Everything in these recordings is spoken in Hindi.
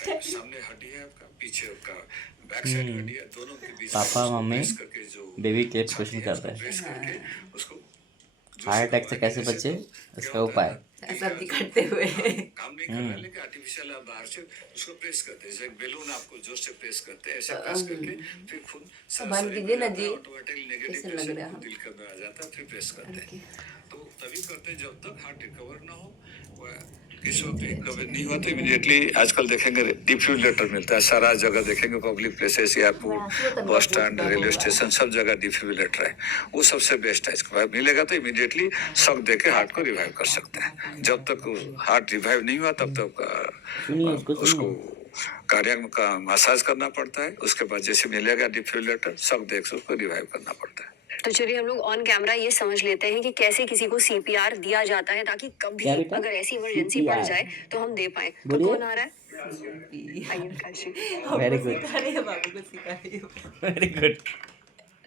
सामने हड्डी है आपका, पीछे आपका बैक साइड हड्डी है, दोनों के बीच पापा मम्मी प्रेस करके जो बेबी क्लिप्स छाती क्वेश्चन है कर उसको रहे हैं। प्रेस करके उसको हार्ट अटैक से कैसे बचे, क्या इसका होता है उपाय। ना, सब्जी काटते हुए काम नहीं कर रहा है लेकिन आर्टिफिशियल आप बाहर से उसको प्रेस करते हैं, जैसे बेलून आपको जोर से प्रेस करते हैं, ऐसे प्रेस करके फिर खून बंद कीजिए ना जी, ऑटोमेटिकली नेगेटिव कैसे लग प्रेशर रहा है। दिल के अंदर आ जाता है, फिर प्रेस करते हैं। तो तभी करते हैं जब तक हार्ट रिकवर ना हो। इस वक्त रिकवर नहीं हुआ तो इमीडिएटली आजकल देखेंगे डिफिब्रिलेटर मिलता है, सारा जगह देखेंगे, public places, airport, bus stand, railway station, सब जगह डिफिब्रिलेटर है, वो सबसे बेस्ट है। इसके बाद मिलेगा तो इमीडिएटली शॉक देके हार्ट को रिवाइव कर सकते हैं। जब तक हार्ट रिवाइव नहीं हुआ तब तक उसको कार्डियक का मसाज करना पड़ता है। उसके बाद जैसे मिलेगा डिफिब्रिलेटर, शॉक देके उसको रिवाइव करना पड़ता है। तो चलिए हम लोग ऑन कैमरा ये समझ लेते हैं कि कैसे किसी को सीपीआर दिया जाता है, ताकि कभी अगर ऐसी इमरजेंसी पड़ जाए तो हम दे पाए। तो कौन आ रहा है? वेरी गुड, बाबू को सिखा रही हूँ। Very good.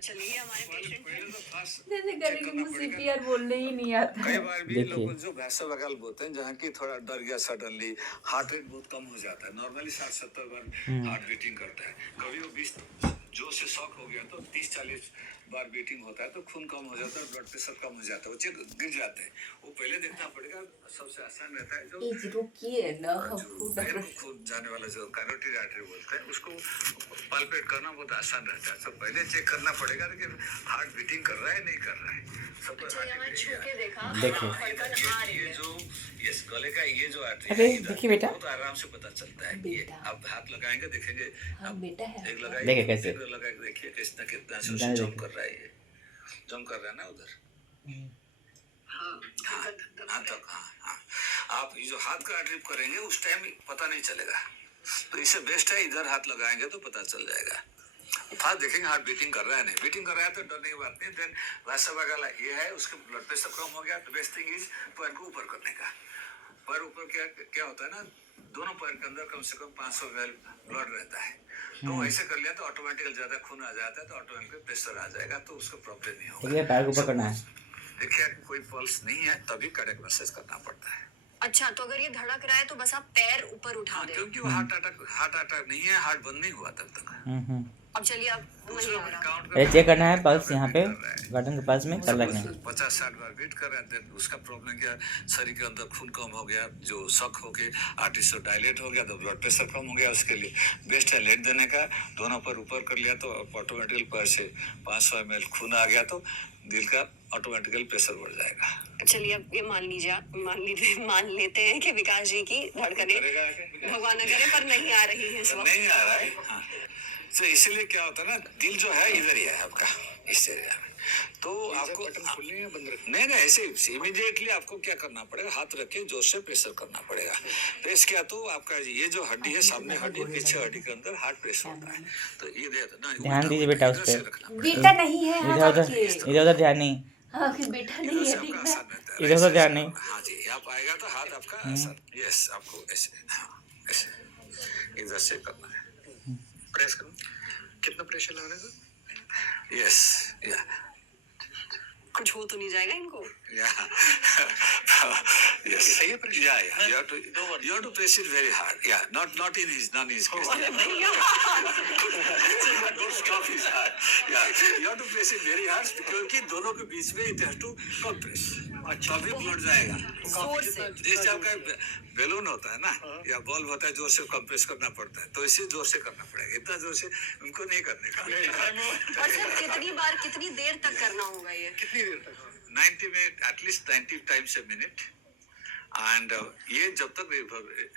चलिए हमारे पेशेंट जैसे गले में सीपीआर बोलने ही नहीं आता। कई बार भी लोग जो वैसा वगैरह बोलते हैं जहाँ की थोड़ा डर गया, सडनली हार्ट रेट बहुत कम हो जाता है। नॉर्मली 60-70 बार हार्ट बीटिंग करता है, कभी वो 20 जोर से शॉक हो गया तो 30-40 बार बीटिंग होता है, तो खून कम हो जाता है, ब्लड प्रेशर कम हो जाता है, वो गिर जाते हैं। वो पहले देखना पड़ेगा। सबसे आसान रहता है जो रुकिए ना, खून जाने वाला जो कैरोटिड आर्टरी बोलते हैं, उसको पल्पेट करना बहुत आसान रहता है। सब पहले चेक करना पड़ेगा कि हार्ट बीटिंग कर रहा है नहीं कर रहा है। सब ये जो गले का ये जो आर्टरी है, देखिए बेटा, बहुत आराम से पता चलता है। ये आप हाथ लगाएंगे देखेंगे, बेटा है, एक लगाएंगे, देखिए कैसे लगा के देखिए कितना कितना जंप कर रहा है, ये जंप कर रहा है ना उधर। आप ये जो हाथ का ड्रिप करेंगे उस टाइम पता नहीं चलेगा, तो इससे बेस्ट है इधर हाथ लगाएंगे तो पता चल जाएगा। हाथ देखेंगे हार्ट बीटिंग कर रहा है, नहीं बीटिंग कर रहा है तो डरने की बात नहीं। देन वैसा वगैरह ये है, उसके ब्लड प्रेशर कम हो गया तो बेस्ट थिंग इज पैर को ऊपर करने का। पैर ऊपर क्या होता है ना, दोनों पैर के अंदर कम से कम 500 ml ब्लड रहता है, तो ऐसे कर लिया तो ऑटोमेटिकली ज्यादा खून आ जाता है, तो ऑटोमेटिकली प्रेशर आ जाएगा, तो उसको प्रॉब्लम नहीं होगा। पैर ऊपर करना है। देखिए कोई पल्स नहीं है तभी कार्डियक मसाज करना पड़ता है। अच्छा, तो अगर ये धड़क रहा है तो बस आप पैर ऊपर उठा दें, क्योंकि वो हार्ट अटैक नहीं है, हार्ट बंद नहीं हुआ तब तक। अब चलिए अब नहीं आ रहा। ये चेक करना है पल्स, यहाँ पे गार्डन के पास में कर लगना है। 50-60 बार वेट कर रहे हैं, उसका प्रॉब्लम क्या, शरीर के अंदर खून कम हो गया, जो शक हो के आर्टरी डायलेट हो गया, तो ब्लड प्रेशर कम हो गया। उसके लिए बेस्ट है लेट देने का, दोनों पर ऊपर कर लिया तो ऑटोमेटिकली पैर से 500 ml खून आ गया तो दिल का ऑटोमेटिकली प्रेशर बढ़ जाएगा। चलिए अब ये मान लेते हैं कि विकास जी की धड़कनें भगवान न करे पर नहीं आ रही है इस वक्त। नहीं आ रहा है, हाँ। तो इसीलिए क्या होता है ना, दिल जो है इधर ही है आपका, इस एरिया में, तो आपको नहीं ऐसे इमीडिएटली आपको क्या करना पड़ेगा, हाथ रख के जोर से प्रेशर करना पड़ेगा। प्रेस किया तो आपका ये जो हड्डी है, सामने हड्डी, पीछे हड्डी के अंदर हार्ट प्रेस होता है, तो ये ध्यान दीजिए बेटा उस पे। बेटा नहीं है, इधर उधर ध्यान नहीं, बेटा नहीं है, इधर उधर ध्यान नहीं। हाँ जी, आप आएगा तो हाथ आपका ऐसा, यस, आपको ऐसे, हाँ ऐसे इधर से करना है, प्रेस करो। कितना प्रेशर लगाना है? यस, या कुछ हो तो नहीं जाएगा इनको? Yes. Yeah. You have to press it very hard. Yeah. Not in his case. Don't stop his heart. Yeah. You have to press it very hard क्योंकि दोनों के बीच में it has to compress. तभी ब्लड जाएगा। जैसे आपका बैलून होता है ना, या बल्ब होता है, जोर से कंप्रेस करना पड़ता है, तो इसे जोर से करना पड़ेगा, इतना जोर से उनको नहीं करने का। और सर कितनी देर तक करना होगा ये? कितनी देर तक? 90 minute, at least 90 times a minute, and ये जब तक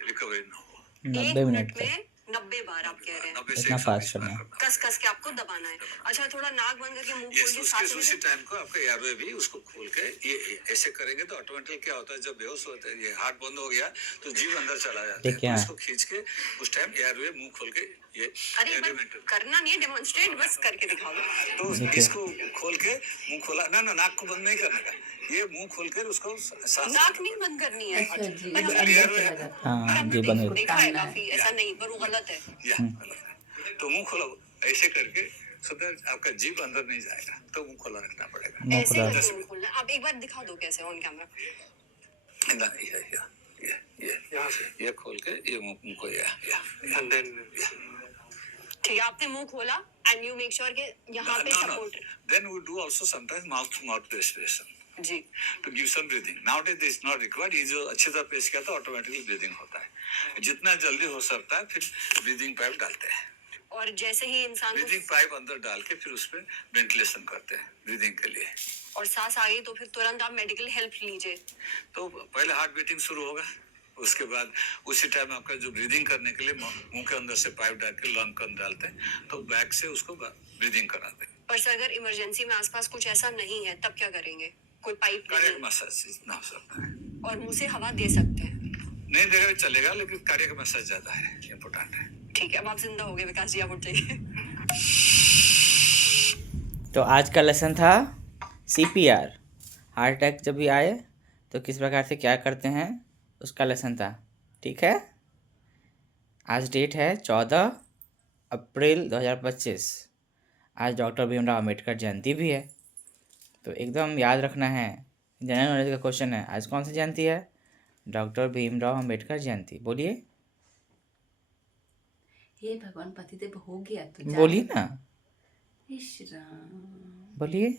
रिकवरी ना हो। 90 मिनट में 90 बार आप कह रहे हैं? इतना फास्ट करना है, कस के आपको दबाना है। अच्छा, थोड़ा नाक बंद करके मुंह खोल के सांस लें। उसी टाइम को आपका एयरवे भी उसको खोल के ये ऐसे करेंगे तो ऑटोमेटिकली क्या होता है, जब बेहोश होता है, ये हार्ट बंद हो गया तो जीव अंदर चला जाता है, तो इसको खींच के उस टाइम एयरवे मुंह खोल के ये करना नहीं, डेमोन्स्ट्रेट बस करके दिखाओ। तो इसको खोल के मुंह खोला ना, नाक को बंद नहीं करने का, ये मुंह खोल कर उसको नाक नहीं बंद करनी है। हाँ जी, बंद देखा है काफी, ऐसा नहीं, पर वो गलत है। तो मुंह खोला ऐसे करके, सुधर आपका जीभ अंदर नहीं जाएगा, तो मुंह खोला रखना पड़ेगा। ऐसे मुंह खोलना। आप एक बार दिखा दो कैसे ऑन कैमरा। ये खोल के ये मुंह को, या and then ठीक है, आपने मुंह खोला एंड यू मेक श्योर कि यहाँ पे support Then we do also sometimes mouth to mouth respiration जी to give some breathing. Nowadays this is not required. ये जो अच्छी तरह पेश किया था ऑटोमेटिकली ब्रीदिंग होता है. जितना जल्दी हो सकता है फिर ब्रीदिंग पाइप डालते हैं. और जैसे ही इंसान ब्रीदिंग को पाइप अंदर डाल के फिर उस पर वेंटिलेशन करते हैं ब्रीदिंग के लिए. और सांस आ गई तो फिर तुरंत आप मेडिकल हेल्प लीजिए. तो पहले हार्ट बीटिंग शुरू होगा, उसके बाद उसी टाइम आपका जो ब्रीदिंग करने के लिए मुंह के अंदर से पाइप डाल के लंग के अंदर डालते हैं, तो बैक से उसको ब्रीदिंग कराते हैं. पर सर अगर इमरजेंसी में आसपास कुछ ऐसा नहीं है तब क्या करेंगे? कोई पाइप कार्डियक मसाज इतना हो सकता है. और मुंह से हवा दे सकते हैं. नहीं देगा चलेगा, लेकिन कार्डियक मसाज ज्यादा है इम्पोर्टेंट है. ठीक है, अब आप जिंदा हो गए विकास जी, आप उठ जाइए. तो आज का लेसन था CPR, हार्ट अटैक जब भी आए तो किस प्रकार से क्या करते हैं उसका लेसन था. ठीक है, आज डेट है 14 अप्रैल 2025. आज डॉक्टर भीमराव अम्बेडकर जयंती भी है, तो एकदम याद रखना है. जनरल नॉलेज का क्वेश्चन है, आज कौन सी जयंती है? डॉक्टर भीमराव अम्बेडकर जयंती. बोलिए, हे भगवान पतिदेव हो गया तो जा। बोलिए ना, हे श्री राम। बोलिए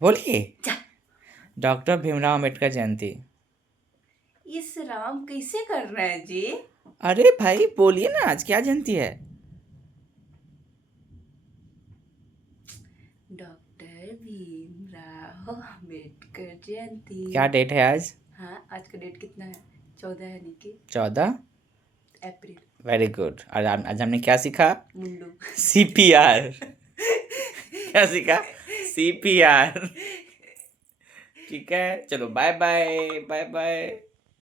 बोलिए. जा। डॉक्टर भीमराव अम्बेडकर जयंती. इस राम कैसे कर रहे हैं जी? अरे भाई बोलिए ना, आज क्या जयंती है? डॉक्टर भीमराव अम्बेडकर जयंती। क्या डेट है आज? हाँ, आज का डेट कितना है? 14 है, नहीं कि 14 अप्रैल। Very good. और आज हमने क्या सीखा? मुंडू। CPR. क्या सीखा? CPR. ठीक है, चलो बाय बाय बाय बाय.